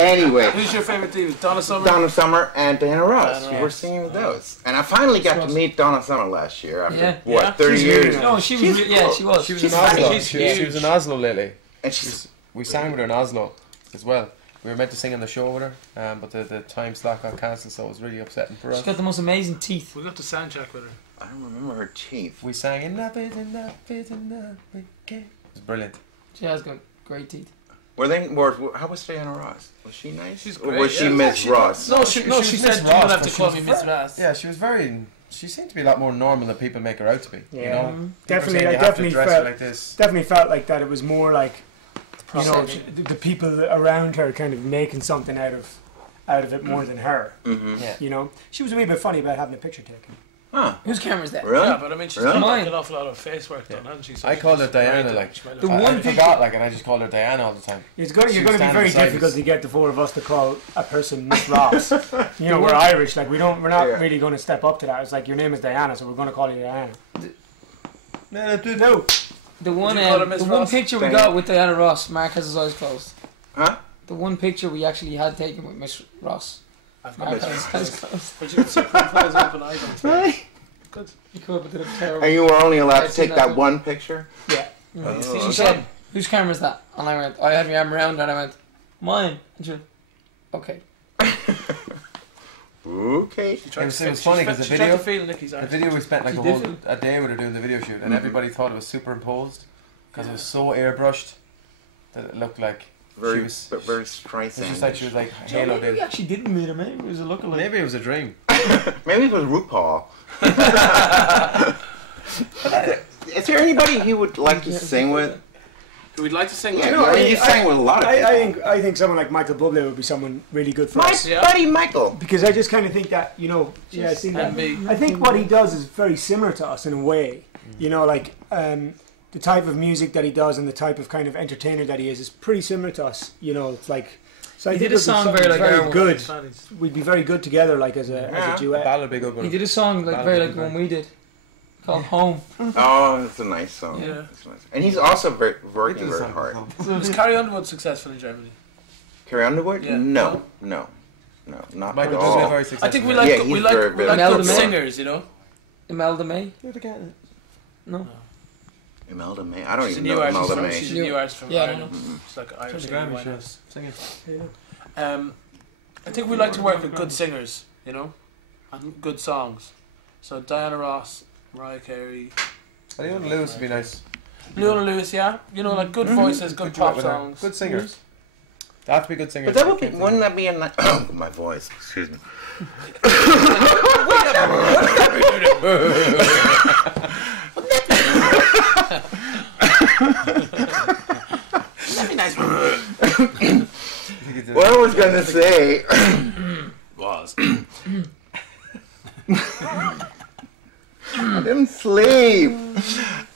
Anyway. Who's your favourite divas? Donna Summer? Donna Summer and Diana Ross. Diana We were Ross. singing those. And I finally got to meet Donna Summer last year after, Yeah. 30 She's years? really nice. No, she was, she was. She was in Oslo. She's She was in Oslo lately. And she's... We sang with her in Oslo as well. We were meant to sing on the show with her, but the time slot got cancelled, so it was really upsetting for us. She's got the most amazing teeth. We got to sound check with her. I don't remember her teeth. We sang enough is enough is enough. We can't. It was brilliant. She has got great teeth. How was Diana Ross? Was she nice? She's Or great, was she yeah. Miss Ross? No, she said you don't have to call me Miss Ross. Yeah, she was very. She seemed to be a lot more normal than people make her out to be. Yeah. You know, Definitely, I I definitely felt like this. definitely felt like that. It was more like, you know, the people around her kind of making something out of it more than her. Yeah. You know, she was a wee bit funny about having a picture taken. Huh. Whose camera is that? Really? Yeah, but I mean, she's done like an awful lot of face work done, hasn't she? So I called her Diana, like The one I forgot, like, and I just called her Diana all the time. You're going to be standing very beside difficult us. to get the four of us to call a person Miss Ross. You know, we're Irish, like we're not really going to step up to that. It's like your name is Diana, so we're going to call you Diana. No. The one, you call her Miss the one Ross? picture we got with Diana Ross, Mark has his eyes closed. Huh? The one picture we actually had taken with Miss Ross. I've Mark got has his eyes closed. But you can superimpose open eyes on it. Good. You could, but it looked terrible. And you were only allowed to I've seen take that that one picture? Yeah. She said, "Whose camera is that?" And I went, I had my arm around her and I went, "Mine." And she went, "Okay." Okay. It was funny because the She tried video, to feel Nicky's eyes. the video we spent like She a did whole feel- a day with her doing the video shoot, and everybody thought it was superimposed because it was so airbrushed that it looked like Very, she was. but very It Streisand. was just like she was like Maybe haloed we in. actually didn't meet her. Maybe it was a lookalike. Maybe it was a dream. Maybe it was RuPaul. Is there anybody he would like to sing with? We'd like to sing. Yeah, No, I mean, you sang with a lot of people. I think someone like Michael Bublé would be someone really good for My us. Yeah. buddy Michael. Because I just kind of think that, you know, yeah, I think that. And me. I think what he does is very similar to us in a way. You know, like the type of music that he does and the type of kind of entertainer that he is pretty similar to us. You know, it's like. So I He think did a it'd be song something very like our one. good. Fannies. We'd be very good together, like as a Yeah. duet. That'll be a good one. He did a song like very like the one we did, called "Home." Oh, that's a nice song. Yeah. That's nice. And he's also He working did a very song hard. called- Was Carrie Underwood successful in Germany? Carrie Underwood? Yeah. No, not Michael at does be all. very successful. I think we man. like Yeah, good, he's we like very, we very like good. good Imelda May. singers, you know. Imelda May. No. Imelda May. I don't She's a even new know artist. Imelda From, May. she's a new artist from Yeah, I Ireland. know. She's like an Irish She's a singer. Grammy White show. House. Singing. I think we like to work with good singers, you know, and good songs. So Diana Ross, Mariah Carey, Leona Lewis would be nice. Leona Lewis, yeah, you know, like good voices, good duet pop with her. songs. Good singers. They have to be good singers. But that would I be, can't think wouldn't of that be a nice... Oh, my voice. Excuse me. That'd be nice. it. What I was going to say Was. I didn't sleep.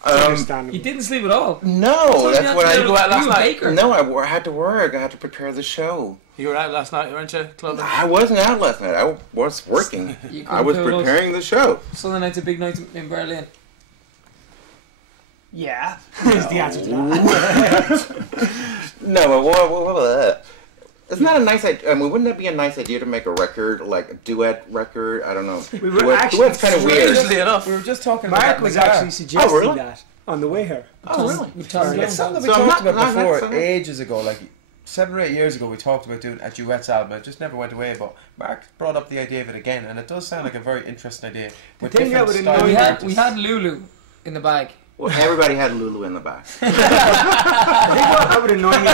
Understandable. You didn't sleep at all. No, that's what Did you go out last You were night? Baker. No, I had to work. I had to prepare the show. You were out last night, weren't you? Clubbing. I wasn't out last night. I was working. You I was couldn't tell us. preparing the show. Sunday night's a big night in Berlin. Yeah, is the answer to that. No, but what? It's not a nice idea. I mean, wouldn't that be a nice idea to make a record, like a duet record? I don't know. We were actually Duet's kind of weird. Strangely enough. We were just talking about Mark that in was the car. actually suggesting Oh, really? that on the way here. Oh, really? We talked It's something we So I'm talked not- about not before, something- ages ago, like 7 or 8 years ago. We talked about doing a duets album. It just never went away. But Mark brought up the idea of it again, and it does sound like a very interesting idea. With thing that different would styles annoy of we had artists. Lulu in the bag. Well, everybody had Lulu in the back. I think what would annoy me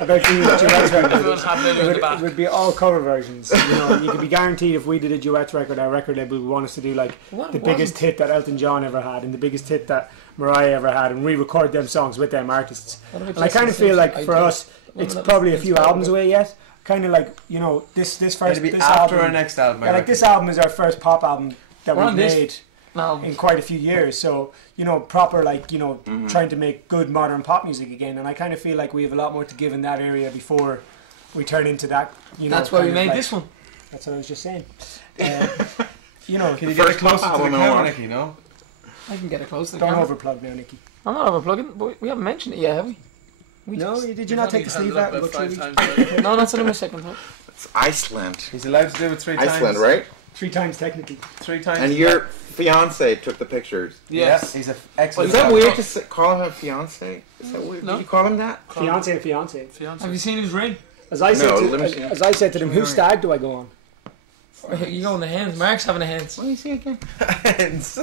about doing a duets Everyone record had Lulu in the it back. would be all cover versions. You know, you could be guaranteed if we did a duets record, our record label would want us to do like What the it biggest wasn't. hit that Elton John ever had and the biggest hit that Mariah ever had, and re-record them songs with them artists. What about And I kind of Justin feel like Simpson? for I us, don't- it's Well, that probably a was few inspired albums by- away yet. Kind of like, you know, this first It'll be this after album, our next album. I yeah, like reckon. this album is our first pop album that We're we've on this. made No. in quite a few years. So, you know, proper, like, you know, trying to make good modern pop music again. And I kind of feel like we have a lot more to give in that area before we turn into that, you know. That's why we kind of made like- this one. That's what I was just saying. You know, Can you get it First pop closer to the album in a camera, while. Nicky? No. I can get it close to the don't camera. overplug now, Nicky. I'm not overplugging, but we haven't mentioned it yet, have we? No, did you not take the sleeve out? About About 3 five weeks? times already. No, that's only my second time. It's Iceland. He's allowed to do it 3 times. Iceland, right? 3 times technically. 3 times. And your fiance took the pictures. Yes. Yeah, he's an excellent. Is that Well, weird to call him a fiance? Is that weird? No. Did you call him that? Fiance and fiance. Fiance. Have you seen his ring? As I said, No, to, let me see. as I said to them, whose stag do I go on? You go on the hands. Mark's having a hands. Let me see again. Hands.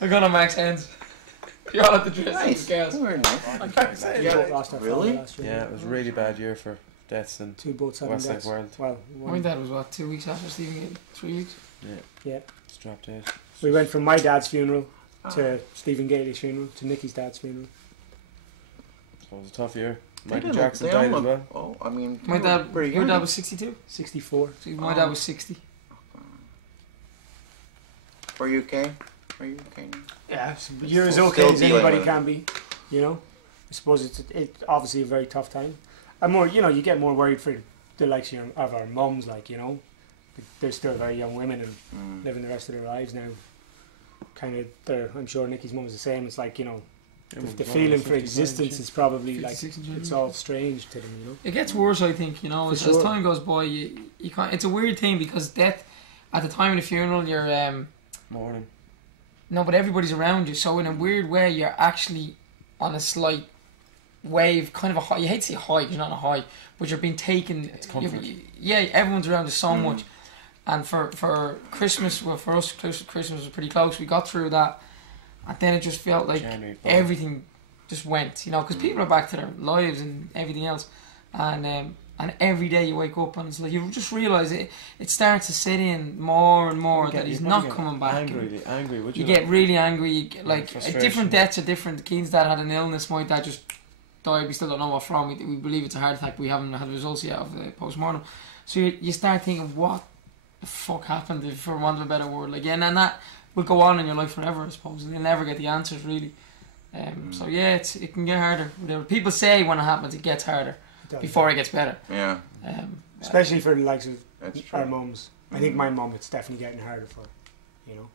I got on Mark's hands. You all have to dress Nice. as girls. Very nice. We both lost our Really? father last year. Yeah, it was a really bad year for deaths and 2 boats having Westlife deaths. World. Well, My one. dad was what, 2 weeks after Stephen Gate? 3 weeks? strapped out. We went from my dad's funeral to Stephen Gately's funeral to Nicky's dad's funeral. So it was a tough year. They Michael didn't- Jackson they died as all- well. Oh, I mean, My they were dad, pretty your young. dad was 62? 64. So my dad was 60. Were you okay? Are you okay? Yeah, you're as Still okay as dealing anybody with it. can be, you know. I suppose it's obviously a very tough time. And more, you know, you get more worried for the likes of our mums, like, you know. They're still very young women and living the rest of their lives now. Kind of, I'm sure Nicky's mum is the same. It's like, you know, the feeling for existence is probably like, 56 in January. it's all strange to them, you know. It gets worse, I think, you know, For as sure. time goes by, you can't, it's a weird thing because death, at the time of the funeral, you're, Morning. no, but everybody's around you, so in a weird way, you're actually on a slight wave, kind of a high, you hate to say high, you're not on a high, but you're being taken, It's comfort. yeah, everyone's around you so much, and for Christmas, well, for us, Christmas was pretty close, we got through that, and then it just felt like January, everything just went, you know, because people are back to their lives and everything else, and every day you wake up and it's like you just realise it starts to set in more and more that he's not coming back. Angry, would You you? get really angry. You get, like frustration. different deaths are different. Keen's dad had an illness. My dad just died. We still don't know what from. We believe it's a heart attack. We haven't had the results yet of the post-mortem. So you start thinking, what the fuck happened, if, for want of a better word? Like, and that will go on in your life forever, I suppose. And you'll never get the answers really. So yeah, it can get harder. Whatever people say when it happens, it gets harder before it gets better. Yeah, Especially for the likes of that's our true. mums. I think my mum, it's definitely getting harder for her, you know.